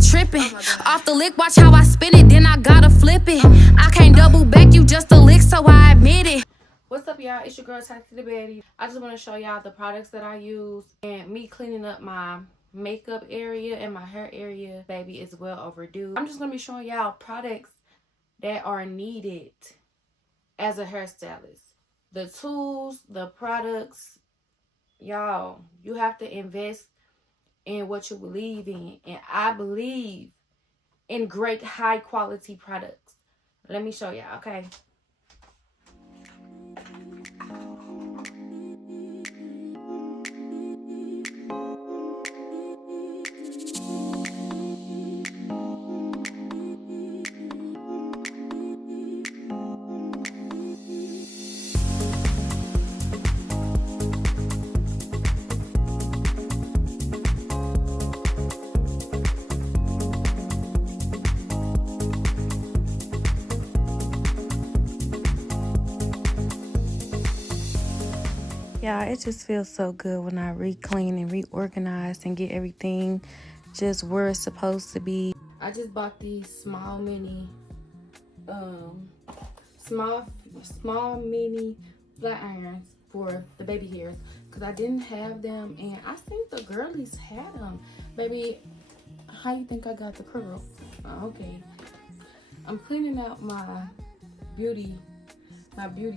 be tripping. Off the lick, watch how I spin it, then I gotta flip it. I can't double back, you just a lick, so I admit it. What's up, y'all? It's your girl Tati the Betty. I just want to show y'all the products that I use and me cleaning up my makeup area and my hair area. Baby, is well overdue. I'm just gonna be showing y'all products that are needed as a hairstylist. The tools, the products, y'all, you have to invest in what you believe in, and I believe in great high quality products. Let me show y'all, okay? Yeah, it just feels so good when I re-clean and reorganize and get everything just where it's supposed to be. I just bought these small mini flat irons for the baby hairs because I didn't have them, and I think the girlies had them. Baby, how you think I got the curl? Oh, okay. I'm cleaning out my beauty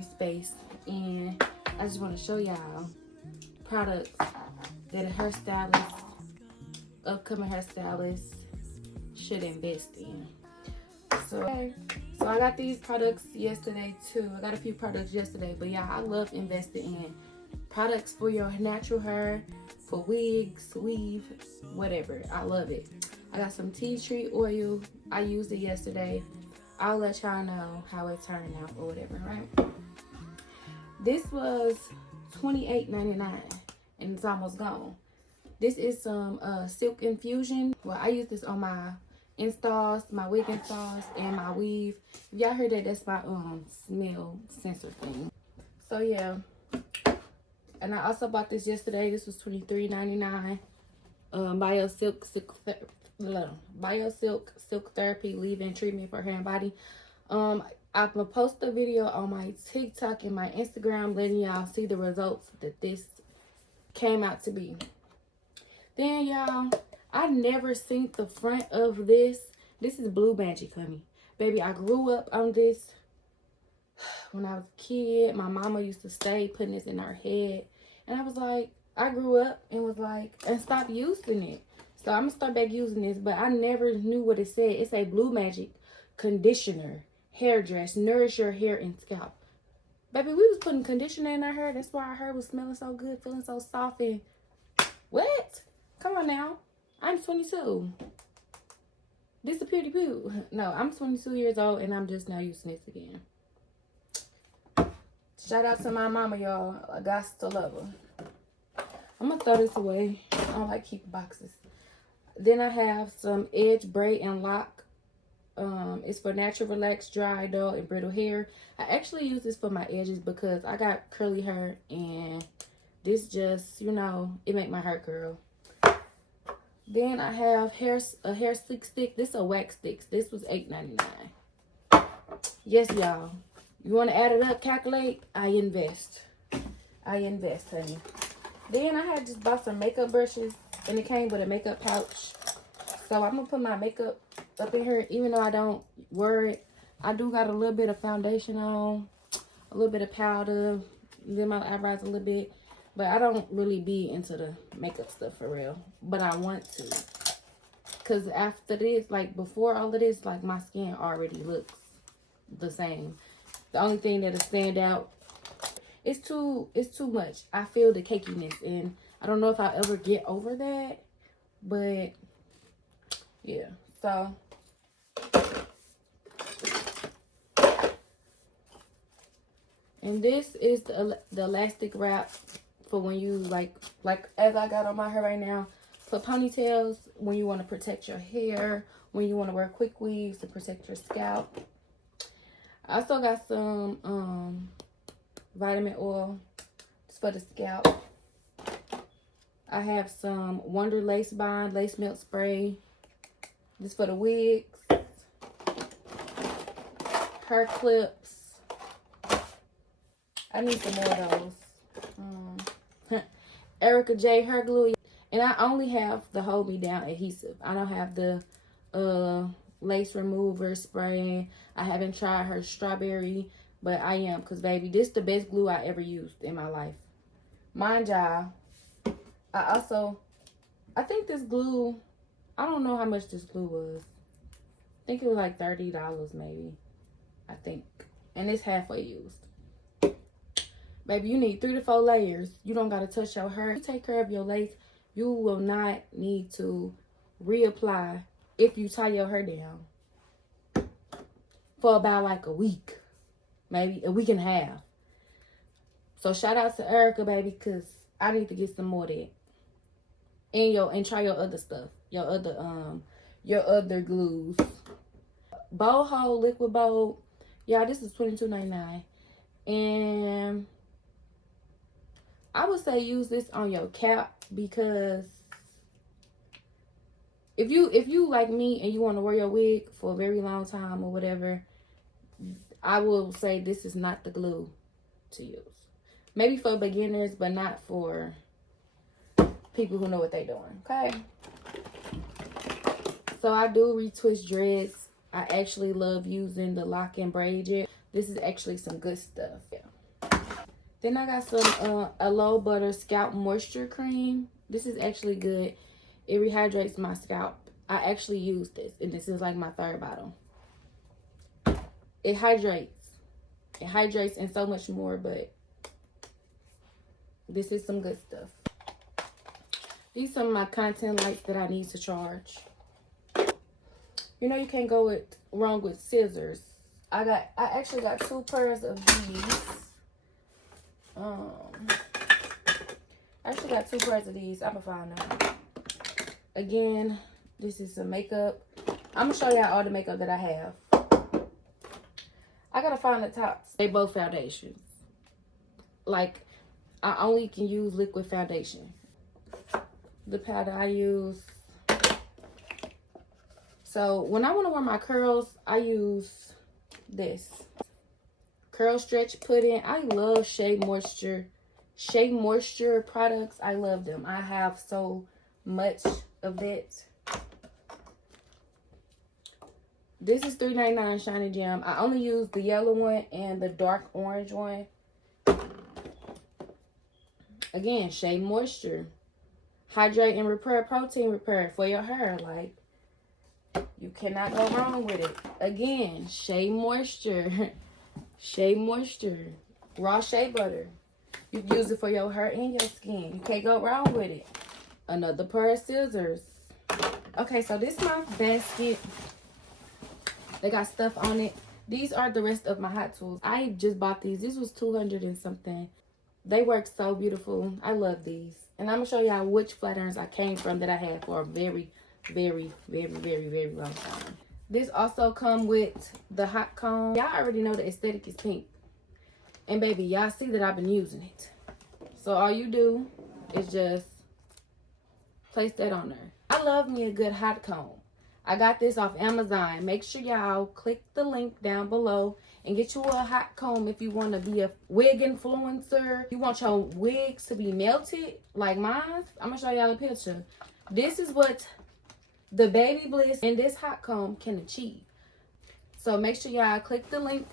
space, and I just want to show y'all products that a hairstylist, upcoming hairstylist, should invest in. So I got these products yesterday too. I got a few products yesterday, but yeah, I love investing in products for your natural hair, for wigs, weave, whatever. I love it. I got some tea tree oil. I used it yesterday. I'll let y'all know how it turned out or whatever, right? This was $28.99 and it's almost gone. This is some silk infusion. Well, I use this on my installs, my wig installs, and my weave. If y'all heard that, that's my smell sensor thing. So yeah, and I also bought this yesterday. This was $23.99. BioSilk Silk Therapy leave-in treatment for hair and body. I'm gonna post a video on my TikTok and my Instagram letting y'all see the results that this came out to be. Then y'all, I never seen the front of this. This is Blue Magic, honey. Baby, I grew up on this when I was a kid. My mama used to stay putting this in her head, and I was like, I grew up and was like, and stopped using it. So I'm gonna start back using this, but I never knew what it said. It said Blue Magic conditioner, hair dress, nourish your hair and scalp. Baby, we was putting conditioner in our hair. That's why our hair was smelling so good, feeling so soft. And what? Come on now. I'm 22. This a pretty poo. No, I'm 22 years old and I'm just now using this again. Shout out to my mama, y'all. I got to love her. I'm gonna throw this away. I don't like keeping boxes. Then I have some Edge Braid and Lock. It's for natural, relaxed, dry, dull, and brittle hair. I actually use this for my edges because I got curly hair, and this just, you know, it make my hair curl. Then I have a hair sleek stick. This is a wax stick. This was $8.99. Yes, y'all. You want to add it up, calculate? I invest, honey. Then I had just bought some makeup brushes, and it came with a makeup pouch. So I'm gonna put my makeup up in here, even though I don't wear it. I do got a little bit of foundation on, a little bit of powder, then my eyebrows a little bit. But I don't really be into the makeup stuff for real. But I want to. Because after this, like before all of this, like my skin already looks the same. The only thing that'll stand out, it's too much. I feel the cakiness, and I don't know if I'll ever get over that. But yeah, so and this is the elastic wrap for when you like as I got on my hair right now, for ponytails, when you want to protect your hair, when you want to wear quick weaves to protect your scalp. I also got some vitamin oil just for the scalp. I have some Wonder Lace Bond Lace Melt Spray. This for the wigs. Hair clips. I need some more of those. Erica J hair glue. And I only have the hold me down adhesive. I don't have the lace remover spray. I haven't tried her strawberry, but I am, because baby, this is the best glue I ever used in my life. Mind y'all, I think this glue, I don't know how much this glue was. I think it was like $30 maybe. I think. And it's halfway used. Baby, you need 3 to 4 layers. You don't got to touch your hair. You take care of your lace. You will not need to reapply if you tie your hair down for about like a week. Maybe a week and a half. So shout out to Erica, baby, because I need to get some more of that. And try your other stuff. Your other glues. Boho liquid bowl. Yeah, this is $22.99. And I would say use this on your cap, because if you like me and you want to wear your wig for a very long time or whatever, I will say this is not the glue to use. Maybe for beginners, but not for people who know what they're doing. Okay. So I do retwist dreads. I actually love using the lock and braid gel. This is actually some good stuff. Yeah. Then I got some Aloe Butter Scalp Moisture Cream. This is actually good. It rehydrates my scalp. I actually use this, and this is like my 3rd bottle. It hydrates. It hydrates and so much more, but this is some good stuff. These are some of my content lights that I need to charge. You know you can't go wrong with scissors. I actually got 2 pairs of these. I actually got 2 pairs of these. I'm gonna find them. Again, this is some makeup. I'm gonna show y'all all the makeup that I have. I gotta find the tops. They both foundations. Like, I only can use liquid foundation. The powder I use. So when I want to wear my curls, I use this Curl Stretch Pudding. I love Shea Moisture products. I love them. I have so much of that. This is $3.99 Shiny Gem. I only use the yellow one and the dark orange one. Again, Shea Moisture. Hydrate and repair, protein repair for your hair. Like, you cannot go wrong with it. Again, Shea Moisture. Shea Moisture. Raw shea butter. You can use it for your hair and your skin. You can't go wrong with it. Another pair of scissors. Okay, so this is my basket. They got stuff on it. These are the rest of my hot tools. I just bought these. This was 200 and something. They work so beautiful. I love these. And I'm going to show y'all which flat irons I came from that I had for a very, very, very, very, very long time. This also come with the hot comb. Y'all already know the aesthetic is pink. And baby, y'all see that I've been using it. So all you do is just place that on there. I love me a good hot comb. I got this off Amazon. Make sure y'all click the link down below and get you a hot comb if you want to be a wig influencer. You want your wigs to be melted like mine. I'm going to show y'all a picture. This is what the Baby Bliss and this hot comb can achieve. So make sure y'all click the link.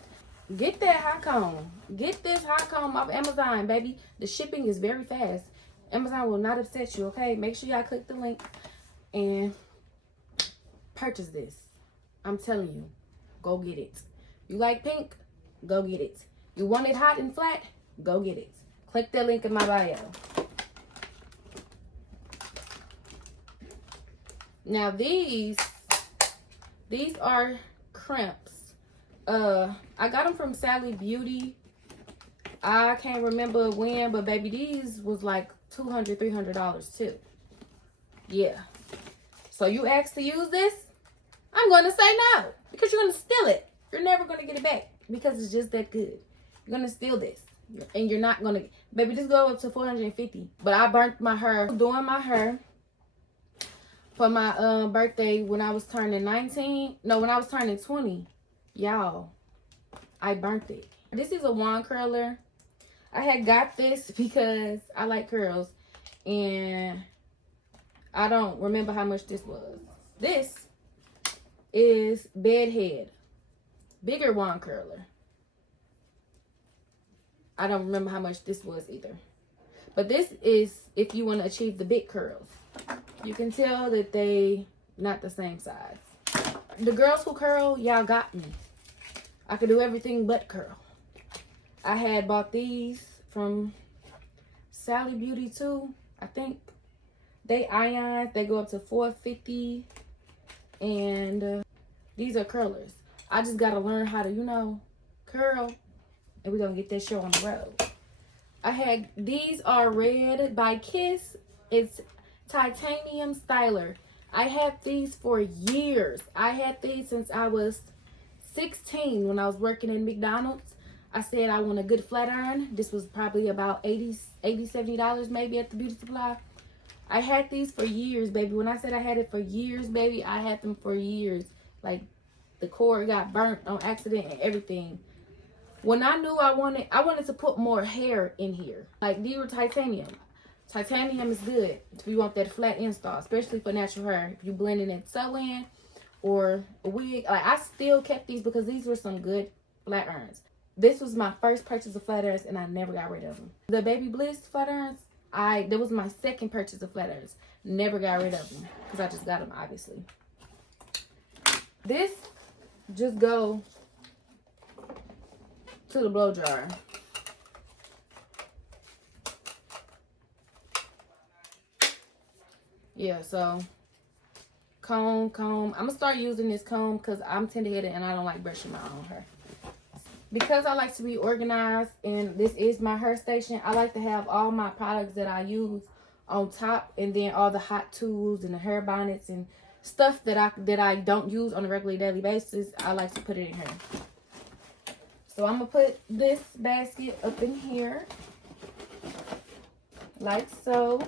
Get that hot comb. Get this hot comb off Amazon, baby. The shipping is very fast. Amazon will not upset you, okay? Make sure y'all click the link and purchase this. I'm telling you, go get it. You like pink? Go get it. You want it hot and flat? Go get it. Click the link in my bio. Now these are Crimps. I got them from Sally Beauty. I can't remember when, but baby, these was like $200, $300 too. Yeah. So you asked to use this? I'm going to say no, because you're going to steal it. You're never going to get it back because it's just that good. You're going to steal this. And you're not going to... Baby, this go up to $450. But I burnt my hair doing my hair. for my birthday when I was turning 19. No, when I was turning 20. Y'all, I burnt it. This is a wand curler. I had got this because I like curls. And I don't remember how much this was. This is Bedhead. Bigger wand curler. I don't remember how much this was either. But this is if you want to achieve the big curls. You can tell that they not the same size. The girls who curl, y'all got me. I could do everything but curl. I had bought these from Sally Beauty too. I think they ions. They go up to $4.50. And these are curlers. I just got to learn how to, you know, curl. And we're going to get that show on the road. I had, these are Red by Kiss. It's titanium styler. I had these for years. I had these since I was 16 when I was working in McDonald's. I said I want a good flat iron. This was probably about $80, $70 maybe at the beauty supply. I had these for years, baby. When I said I had it for years, baby, I had them for years. Like, the cord got burnt on accident and everything. When I knew I wanted to put more hair in here. Like, these were titanium. Titanium is good if you want that flat install, especially for natural hair. If you blending it sew-in or a wig. Like, I still kept these because these were some good flat irons. This was my first purchase of flat irons, and I never got rid of them. The Baby Bliss flat irons, that was my second purchase of flat irons. Never got rid of them because I just got them, obviously. This just go to the blow dryer. Yeah, so comb. I'm gonna start using this comb because I'm tender-headed and I don't like brushing my own hair. Because I like to be organized and this is my hair station, I like to have all my products that I use on top, and then all the hot tools and the hair bonnets and stuff that I don't use on a regular daily basis. I like to put it in here. So I'm gonna put this basket up in here like so.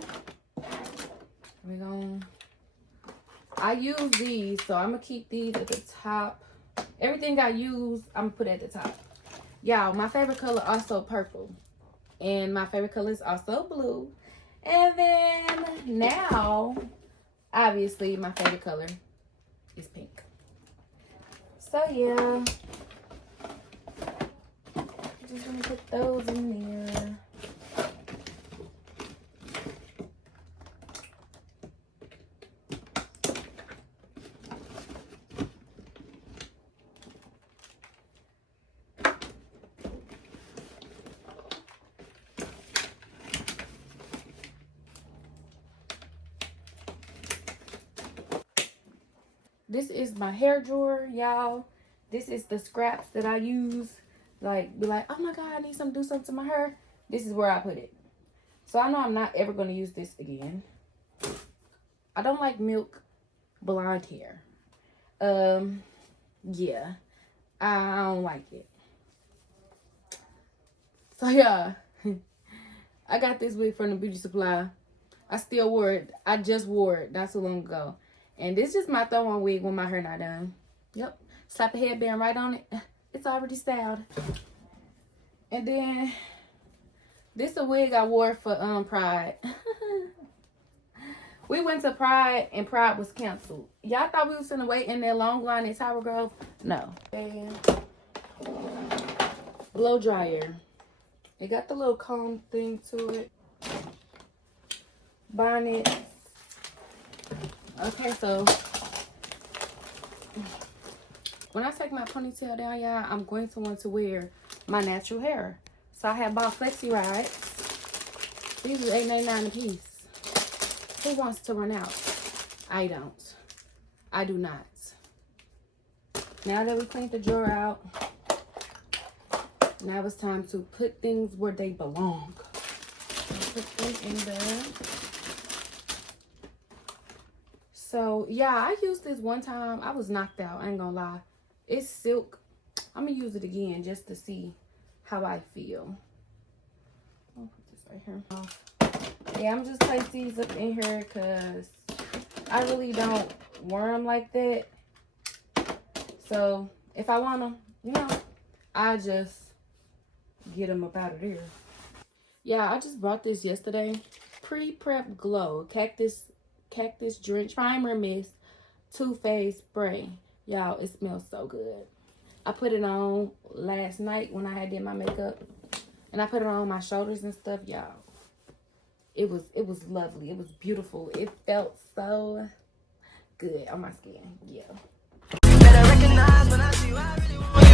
I use these, so I'm gonna keep these at the top. Everything I use, I'm gonna put at the top. Y'all, my favorite color also purple. And my favorite color is also blue. And then now, obviously, my favorite color is pink. So yeah. Just gonna put those in there. This is my hair drawer, y'all. This is the scraps that I use. Like, be like, oh my God, I need something to do something to my hair. This is where I put it. So I know I'm not ever going to use this again. I don't like milk blonde hair. Yeah. I don't like it. So yeah. I got this wig from the beauty supply. I still wore it. I just wore it not so long ago. And this is my throw-on wig when my hair not done. Yep. Slap a headband right on it. It's already styled. And then this is a wig I wore for Pride. We went to Pride and Pride was canceled. Y'all thought we was gonna wait in that long line in Tower Grove? No. And blow dryer. It got the little comb thing to it. Bonnet. Okay, so when I take my ponytail down, y'all, I'm going to want to wear my natural hair. So I have bought Flexi Rides. These are $8.99 a piece. Who wants to run out? I don't. I do not. Now that we cleaned the drawer out, now it's time to put things where they belong. Put them in there. So, yeah, I used this one time. I was knocked out. I ain't gonna lie. It's silk. I'm gonna use it again just to see how I feel. I'll put this right here. Yeah, I'm just place these up in here because I really don't wear them like that. So if I want them, you know, I just get them up out of there. Yeah, I just bought this yesterday. Pre-Prep Glow Cactus Drench Primer Mist Too-Faced Spray. Y'all, it smells so good. I put it on last night when I had did my makeup, and I put it on my shoulders and stuff. Y'all, it was lovely. It was beautiful. It felt so good on my skin. Yeah. Better recognize when I see you, I really want